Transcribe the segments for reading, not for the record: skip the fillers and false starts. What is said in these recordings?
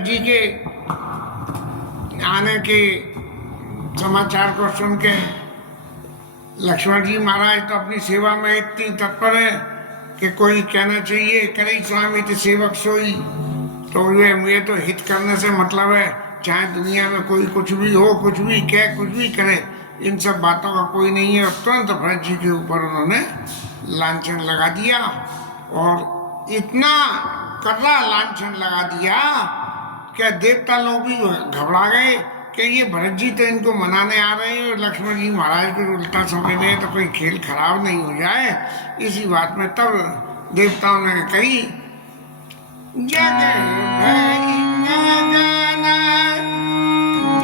भरत जी के आने के समाचार को सुन के लक्ष्मण जी महाराज तो अपनी सेवा में इतनी तत्पर है कि कोई कहना चाहिए करे स्वामी तो सेवक सोई। तो ये तो हित करने से मतलब है, चाहे दुनिया में कोई कुछ भी हो, कुछ भी कहे, कुछ भी करे, इन सब बातों का कोई नहीं है। तुरंत भरत जी के ऊपर उन्होंने लांछन लगा दिया और इतना कड़ा लांछन लगा दिया कि देवता लोग भी घबरा गए कि ये भरत जी तो इनको मनाने आ रहे हैं और लक्ष्मण जी महाराज को उल्टा समझ रहे हैं, तो कोई खेल खराब नहीं हो जाए। इसी बात में तब देवताओं ने कही जग भई गगन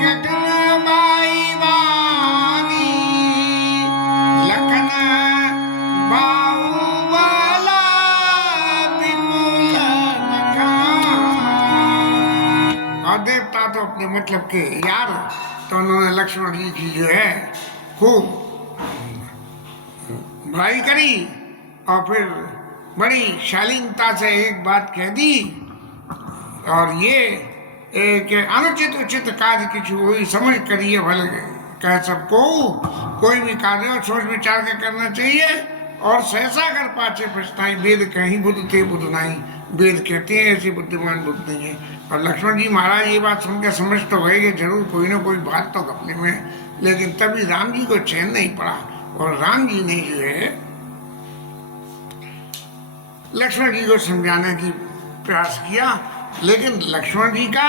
गगन बाई वाणी लखन बाहुबला विपुल मखान। और देवता तो अपने मतलब के यार, तो उन्होंने लक्ष्मण जी की जो है खूब बुराई करी और फिर बड़ी शालीनता से एक बात कह दी। और ये एक अनुचित उचित कार्य किसी हुई समझ करिए भले कह सबको, कोई भी कार्य हो सोच विचार के करना चाहिए। और सहसा कर पाचे पछताई, वेद कहीं बुद्ध थे बुद्ध नहीं, वेद कहते हैं ऐसी बुद्धिमान बुद्ध नहीं है। और लक्ष्मण जी महाराज ये बात सुनकर समझ तो गए कि जरूर कोई ना कोई बात तो अपने में, लेकिन तभी राम जी को चैन नहीं पड़ा और राम जी ने जो है लक्ष्मण जी को समझाने की प्रयास किया। लेकिन लक्ष्मण जी का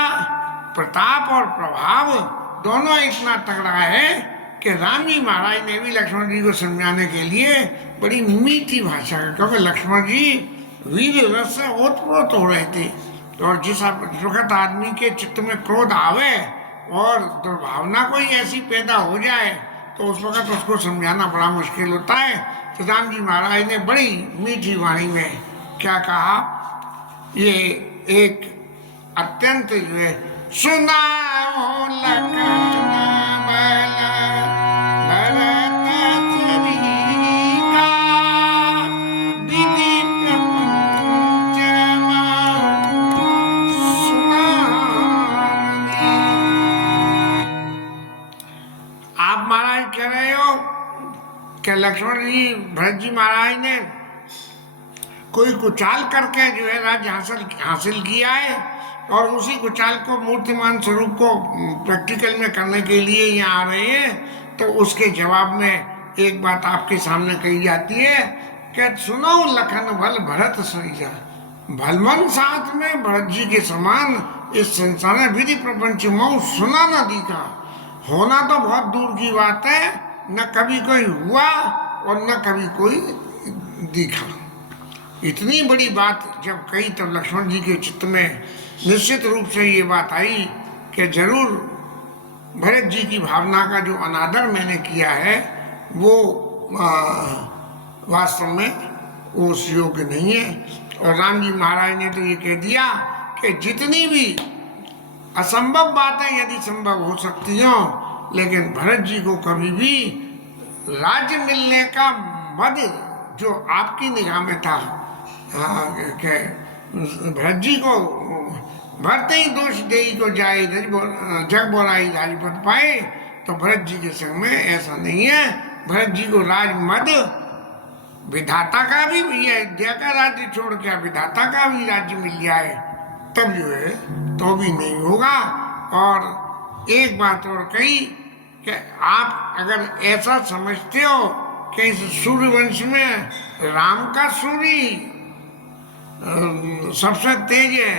प्रताप और प्रभाव दोनों इतना तगड़ा है कि राम जी महाराज ने भी लक्ष्मण जी को समझाने के लिए बड़ी मीठी भाषा का, क्योंकि लक्ष्मण जी वीर रस से ओतप्रोत हो रहे थे। और जिस वक्त आदमी के चित्त में क्रोध आवे और दुर्भावना कोई ऐसी पैदा हो जाए तो उस वक्त उसको समझाना बड़ा मुश्किल होता है। तो राम जी महाराज ने बड़ी मीठी वाणी में क्या कहा, ये एक अत्यंत जो है सुनाओ लखन बल भरत चरिका विधि प्रपंच सुनानी। आप महाराज कह रहे हो कि लक्ष्मण जी भरत जी महाराज ने कोई कुचाल करके जो है राज्य हासिल किया है और उसी कुचाल को मूर्तिमान स्वरूप को प्रैक्टिकल में करने के लिए यहाँ आ रहे हैं। तो उसके जवाब में एक बात आपके सामने कही जाती है कि सुनो लखन भल भरत सरिजा, भलमन साथ में भरत जी के समान इस संसार में विधि प्रपंच मऊ सुना न दिखा। होना तो बहुत दूर की बात है, न कभी कोई हुआ और न कभी कोई दिखा। इतनी बड़ी बात जब कही तब लक्ष्मण जी के चित्त में निश्चित रूप से ये बात आई कि जरूर भरत जी की भावना का जो अनादर मैंने किया है वो वास्तव में उस योग्य नहीं है। और राम जी महाराज ने तो ये कह दिया कि जितनी भी असंभव बातें यदि संभव हो सकती हो, लेकिन भरत जी को कभी भी राज्य मिलने का मद जो आपकी निगाह में था कि भरत जी को भरते ही दोष दे को जाए जग बोराई राजपद पाए, तो भरत जी के संग में ऐसा नहीं है। भरत जी को राज मद विधाता का भी, अयोध्या का राज्य छोड़ के विधाता का भी राज्य मिल जाए तब जो है तो भी नहीं होगा। और एक बात और कही कि आप अगर ऐसा समझते हो कि इस सूर्यवंश में राम का सूर्य सबसे तेज है,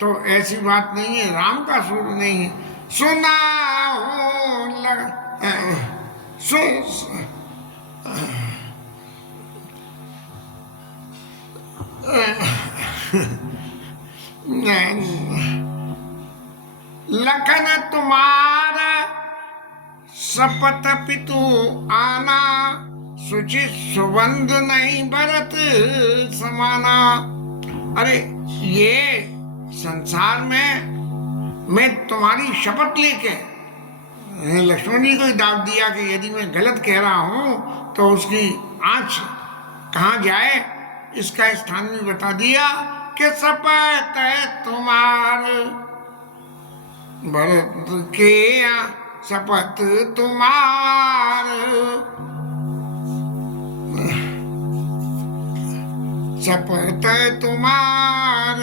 तो ऐसी बात नहीं है, राम का सूर्य नहीं है। सुना हो लखन तुम्हारा सपत पितु आना, सुचित सुबंध नहीं भरत समाना। अरे ये संसार में मैं तुम्हारी शपथ लेके लक्ष्मण जी को ही दाव दिया कि यदि मैं गलत कह रहा हूं तो उसकी आंच कहाँ जाए, इसका स्थान भी बता दिया कि सपत है तुम्हार भरत के शपथ तुम्हार, शपथ तुम्हार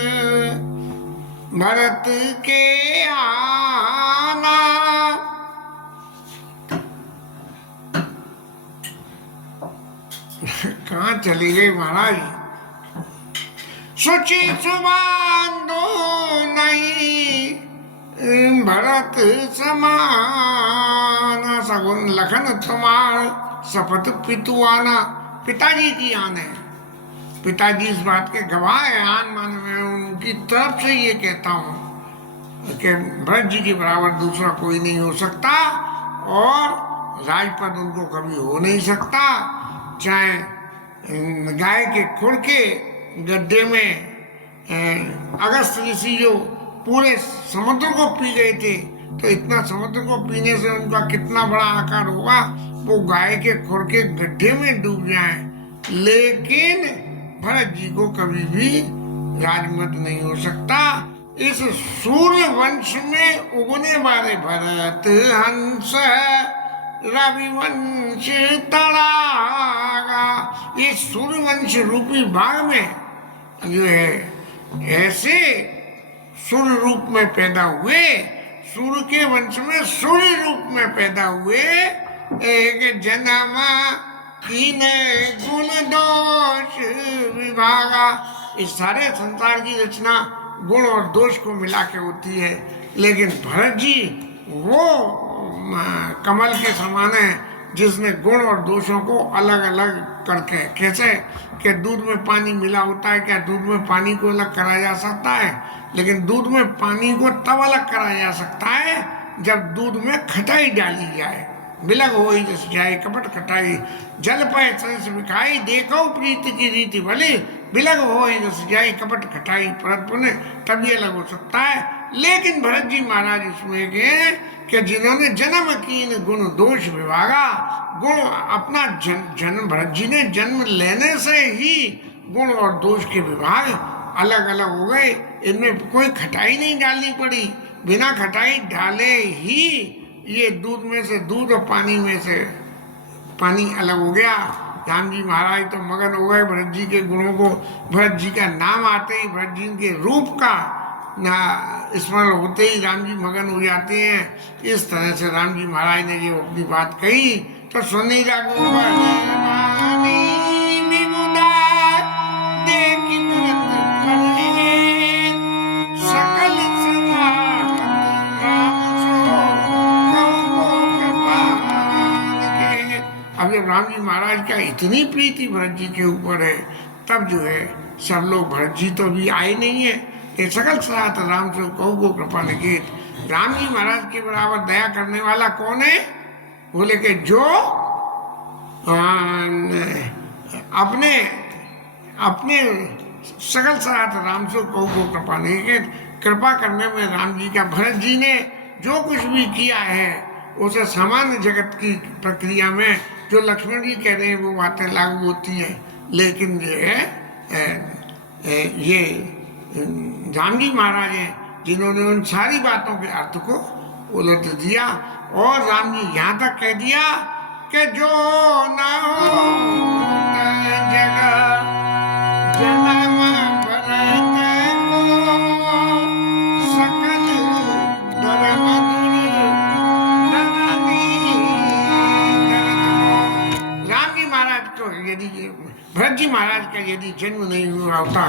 भरत के आना। कहाँ चली गई महाराज? सुचि सुबांधो नहीं भरत समान, सगुन लखन तुम्हार शपथ पितु आना। पिताजी की आन है, पिताजी इस बात के गवाह है। आन मान में उनकी तरफ से ये कहता हूँ कि भरत जी के बराबर दूसरा कोई नहीं हो सकता और राजपद उनको कभी हो नहीं सकता। चाहे गाय के खुर के गड्ढे में अगस्त ऋषि जो पूरे समुद्र को पी गए थे, तो इतना समुद्र को पीने से उनका कितना बड़ा आकार होगा, वो गाय के खुर के गड्ढे में डूब जाए, लेकिन भरत जी को कभी भी राजमत नहीं हो सकता। इस सूर्य वंश में उगने वाले भरत हंस रविवंश तड़ागा। ये सूर्यवंश रूपी बाग में जो है ऐसे सूर्य रूप में पैदा हुए, सूर्य के वंश में सूर्य रूप में पैदा हुए, एक जन्म कीन गुण दोष विभागा। इस सारे संसार की रचना गुण और दोष को मिला के होती है, लेकिन भरत जी वो कमल के समान है जिसने गुण और दोषों को अलग अलग करके, कैसे कि दूध में पानी मिला होता है, क्या दूध में पानी को अलग करा जा सकता है? लेकिन दूध में पानी को तब अलग करा जा सकता है जब दूध में खटाई डाली जाए। बिलग हो ही जस जाए कपट खटाई, जल पाए सरस बिखाई, देखो प्रीति की रीति भले, बिलग हो ही जस जाए कपट खटाई, परत पुण्य तब ये अलग हो सकता है। लेकिन भरत जी महाराज इसमें गए कि जिन्होंने जन्म कीन गुण दोष विभागा, गुण अपना जन्म, भरत जी ने जन्म लेने से ही गुण और दोष के विभाग अलग अलग हो गए। इनमें कोई खटाई नहीं डालनी पड़ी, बिना खटाई डाले ही ये दूध में से दूध और पानी में से पानी अलग हो गया। राम जी महाराज तो मगन हो गए भरत जी के गुणों को, भरत जी का नाम आते ही, भरत जी के रूप का ना स्मरण होते ही राम जी मगन हो जाते हैं। इस तरह से राम जी महाराज ने जो अपनी बात कही तो सुनी सकल अब जब राम जी महाराज का इतनी प्रीति भरत जी के ऊपर है, तब जो है सब लोग, भरत जी तो अभी आए नहीं है, ये सकल साथ राम से कहू को कृपा निकेत। राम जी महाराज के बराबर दया करने वाला कौन है? बोले कि जो अपने अपने सकल साथ राम से कहू को कृपा निकेत। कृपा करने में राम जी का, भरत जी ने जो कुछ भी किया है उसे सामान्य जगत की प्रक्रिया में जो लक्ष्मण जी कह रहे हैं वो बातें लागू होती हैं, लेकिन जो है ये राम जी महाराज हैं जिन्होंने उन सारी बातों के अर्थ को उलट दिया। और राम जी यहाँ तक कह दिया कि जो न हो जगह जन्म भरत को, सकल धर्म यदि भरत जी महाराज का यदि जन्म नहीं हुआ होता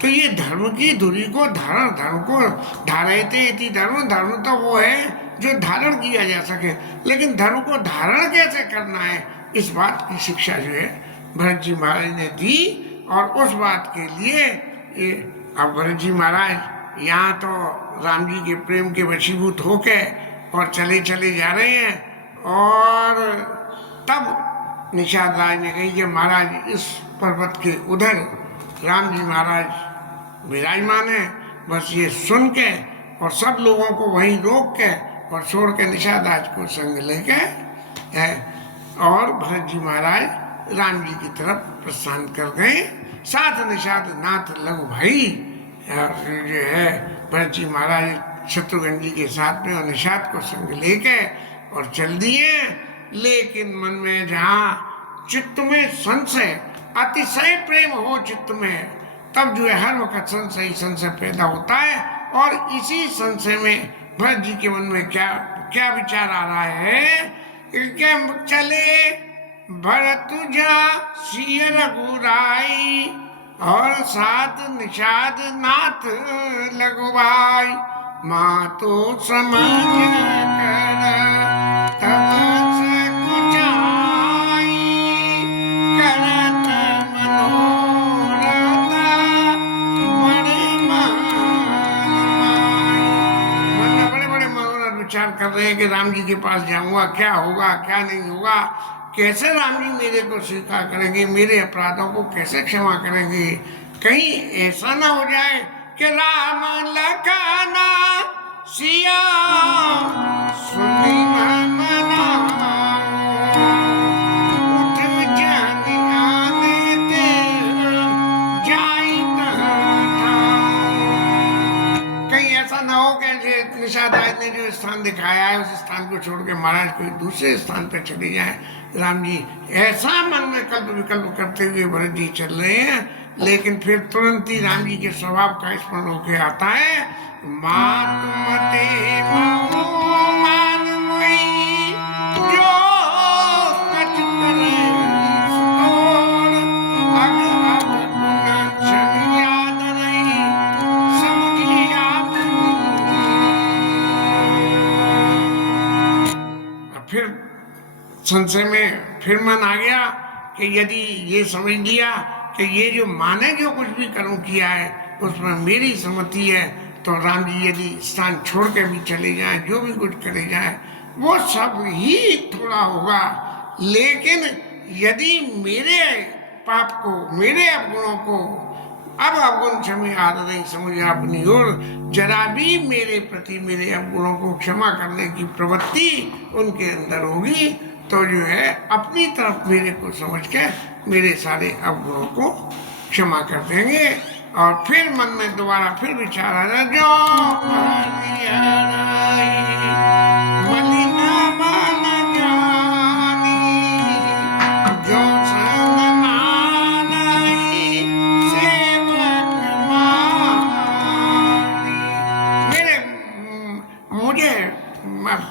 तो ये धर्म की धुरी को धारण, धर्म को धारयते इति धर्म, धर्म तो वो है जो धारण किया जा सके, लेकिन धर्म को धारण कैसे करना है इस बात की शिक्षा जो है भरत जी महाराज ने दी। और उस बात के लिए ये अब भरत जी महाराज यहाँ तो राम जी के प्रेम के वशीभूत होके और चले चले जा रहे हैं। और तब निषाद राज ने कही कि महाराज इस पर्वत के उधर राम जी महाराज विराजमान है, बस ये सुन के और सब लोगों को वहीं रोक के और छोड़ के निषाद राज को संग लेके है और भरत जी महाराज राम जी की तरफ प्रस्थान कर गए। साथ निषाद नाथ लघु भाई जो है भरत जी महाराज शत्रुघ्न जी के साथ में और निषाद को संग लेके और चल दिए। लेकिन मन में जहाँ चित्त में संशय, अतिशय प्रेम हो चित्त में, तब जो है हर वक्त संशय पैदा होता है। और इसी संशय में भरत जी के मन में क्या क्या विचार आ रहा है कि चले भरत जा सिय रघुराई और साथ निषाद नाथ लगुभाई, माँ तो समझ कर तब से कुचाई, करत मनोरथ बड़े मन में बड़े बड़े मनोरथ विचार कर रहे हैं कि राम जी के पास जाऊंगा, क्या होगा क्या नहीं होगा, कैसे राम जी मेरे को स्वीकार करेंगे, मेरे अपराधों को कैसे क्षमा करेंगे। कहीं ऐसा ना हो जाए कि राम लखन सिया सुनी मना उठ जाने आने ते जाई कहीं ऐसा ना हो कि निषाद राज ने जो स्थान दिखाया है उस स्थान को छोड़ के महाराज कोई दूसरे स्थान पर चले जाए। राम जी ऐसा मन में कल्प विकल्प करते हुए भरत जी चल रहे हैं। लेकिन फिर तुरंत ही राम जी के स्वभाव का स्मरण होके आता है, मात मते मान मोई जो कछ करे सुतोड़, अग अब गुना छवि याद नहीं समझी आपनी। फिर संशय में फिर मन आ गया कि यदि ये समझ लिया कि ये जो माने जो कुछ भी कर्म किया है उसमें मेरी सम्मति है, तो राम जी यदि स्थान छोड़ के भी चले जाएं, जो भी कुछ करे जाए वो सब ही थोड़ा होगा। लेकिन यदि मेरे पाप को, मेरे अवगुणों को, अब अवगुण क्षमा याद नहीं समझ अपनी ओर, जरा भी मेरे प्रति मेरे अवगुणों को क्षमा करने की प्रवृत्ति उनके अंदर होगी तो जो है अपनी तरफ मेरे को समझ के मेरे सारे अवगुणों को क्षमा कर देंगे। और फिर मन में दोबारा फिर विचार आ रहा जो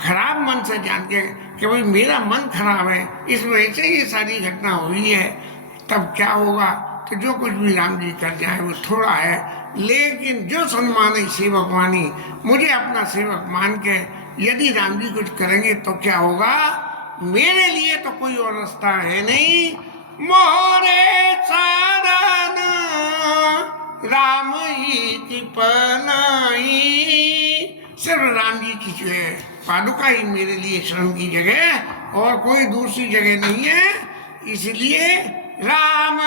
खराब मन से जान के कि भाई मेरा मन खराब है, इस वजह से ये सारी घटना हुई है, तब क्या होगा तो जो कुछ भी राम जी कर जाए वो थोड़ा है। लेकिन जो सम्मानी सेवक मानी, मुझे अपना सेवक मान के यदि राम जी कुछ करेंगे तो क्या होगा, मेरे लिए तो कोई और रास्ता है नहीं। मोरे सारन राम ही की पनाई, सिर्फ राम जी की जो है पादुका ही मेरे लिए शरण की जगह और कोई दूसरी जगह नहीं है। इसलिए राम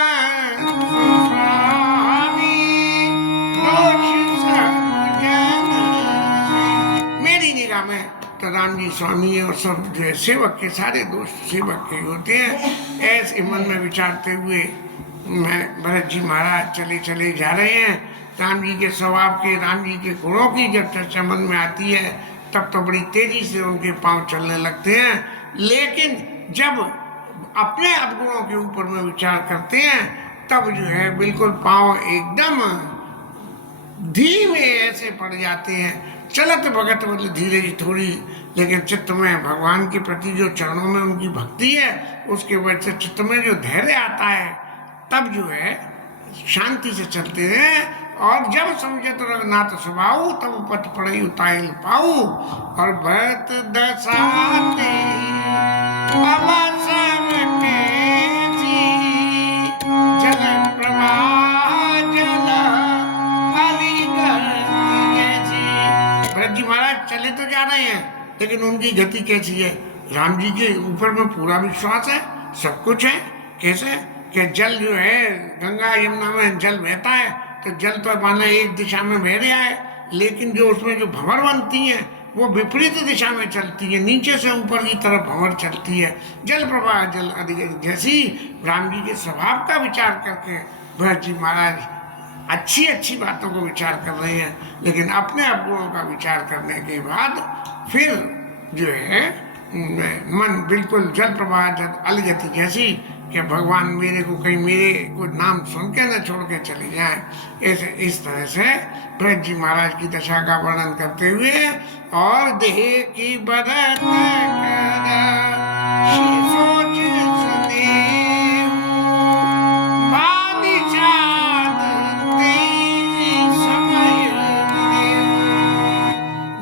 मेरी निगाह में तो राम जी स्वामी है और सब जो है सेवक के सारे दोस्त सेवक के होते हैं। ऐसे मन में विचारते हुए मैं भरत जी महाराज चले चले जा रहे हैं। राम जी के स्वभाव के, राम जी के गुणों की जब चर्चा मन में आती है तब तो बड़ी तेजी से उनके पांव चलने लगते हैं। लेकिन जब अपने अवगुणों के ऊपर में विचार करते हैं तब जो है बिल्कुल पांव एकदम धीमे ऐसे पड़ जाते हैं। चलत भगत मतलब धीरे ही थोड़ी, लेकिन चित्त में भगवान के प्रति जो चरणों में उनकी भक्ति है उसके वजह से चित्त में जो धैर्य आता है तब जो है शांति से चलते हैं। और जब समझे तो रघुनाथ स्वभाव तब पथ पड़ई उताइल पाऊ, और भरत दसाते अवसर के जल प्रवाह जल अलीगढ़ जैसी। भरत जी महाराज चले तो जा रहे हैं लेकिन उनकी गति कैसी है, राम जी के ऊपर में पूरा विश्वास है, सब कुछ है। कैसे कि जल जो है गंगा यमुना में जल बहता है तो जल तो माने एक दिशा में बह रहा है, लेकिन जो उसमें जो भंवर बनती है वो विपरीत दिशा में चलती है, नीचे से ऊपर की तरफ भंवर चलती है। जल प्रवाह जल जैसी राम जी के स्वभाव का विचार करके भरत जी महाराज अच्छी अच्छी बातों को विचार कर रहे हैं, लेकिन अपने अवगुणों का विचार करने के बाद फिर जो है मन बिल्कुल जल प्रवाह अलगति जैसी कि भगवान मेरे को कहीं मेरे को नाम सुन के न छोड़ के चले जाए। ऐसे इस तरह से भरत जी महाराज की दशा का वर्णन करते हुए और देह की बरत सोच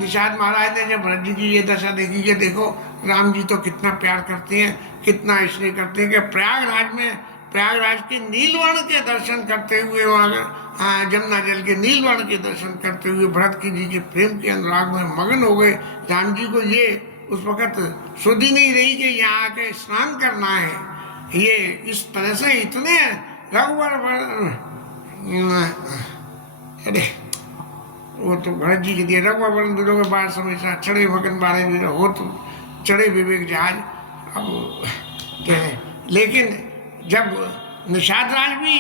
निषाद महाराज ने जब भरत जी की ये दशा देखी कि देखो राम जी तो कितना प्यार करते हैं, कितना इसलिए करते हैं कि प्रयागराज के नीलवर्ण के दर्शन करते हुए वहाँ जमुना जल के नीलवर्ण के दर्शन करते हुए भरत जी के प्रेम के अनुराग में मगन हो गए। राम जी को ये उस वक़्त सुध ही नहीं रही कि यहाँ आके स्नान करना है। ये इस तरह से इतने रघुवर अरे वो तो भरत जी के दिए रघुवर वर्ण दिनों के बाद समय चढ़े मगन बारे में हो तो चढ़े विवेक जहाज। अब लेकिन जब निषाद राज भी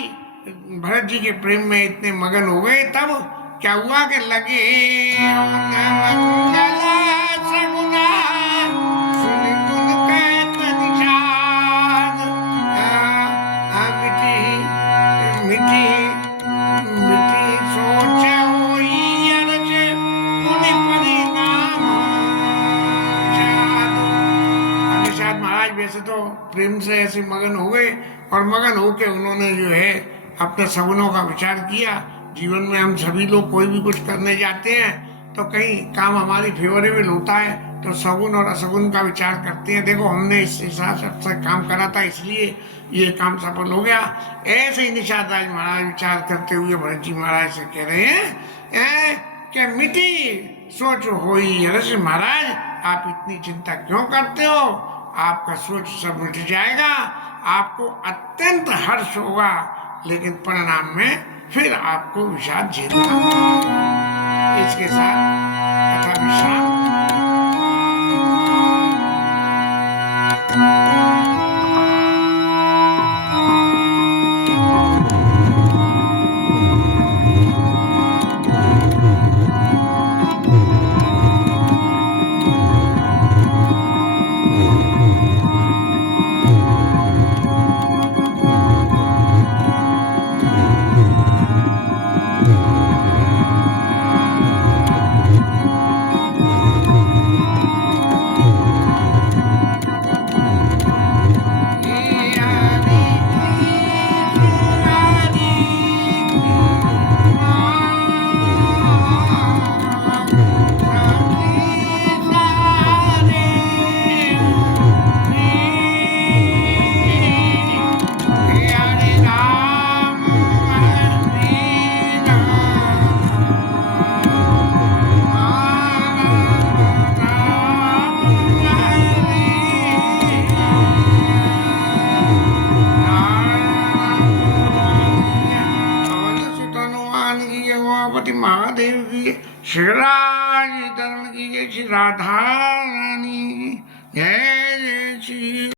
भरत जी के प्रेम में इतने मगन हो गए तब क्या हुआ कि लगे वैसे तो प्रेम से ऐसे मगन हो गए और मगन होके उन्होंने जो है अपने सगुनों का विचार किया। जीवन में हम सभी लोग कोई भी कुछ करने जाते हैं तो कहीं काम हमारी फेवरेबल होता है तो सगुन और असगुन का विचार करते हैं। देखो हमने इस हिसाब से काम करा था इसलिए ये काम सफल हो गया। ऐसे ही निषाद राज महाराज विचार करते हुए भरत जी महाराज से कह रहे हैं कि मिटी सोच होई हर्ष। महाराज आप इतनी चिंता क्यों करते हो, आपका सोच सब मिट जाएगा, आपको अत्यंत हर्ष होगा, लेकिन परिणाम में फिर आपको विषाद झेलना। इसके साथ कथा विश्राम। महादेव की श्री राज की जय, श्री राधा रानी जय जय श्री।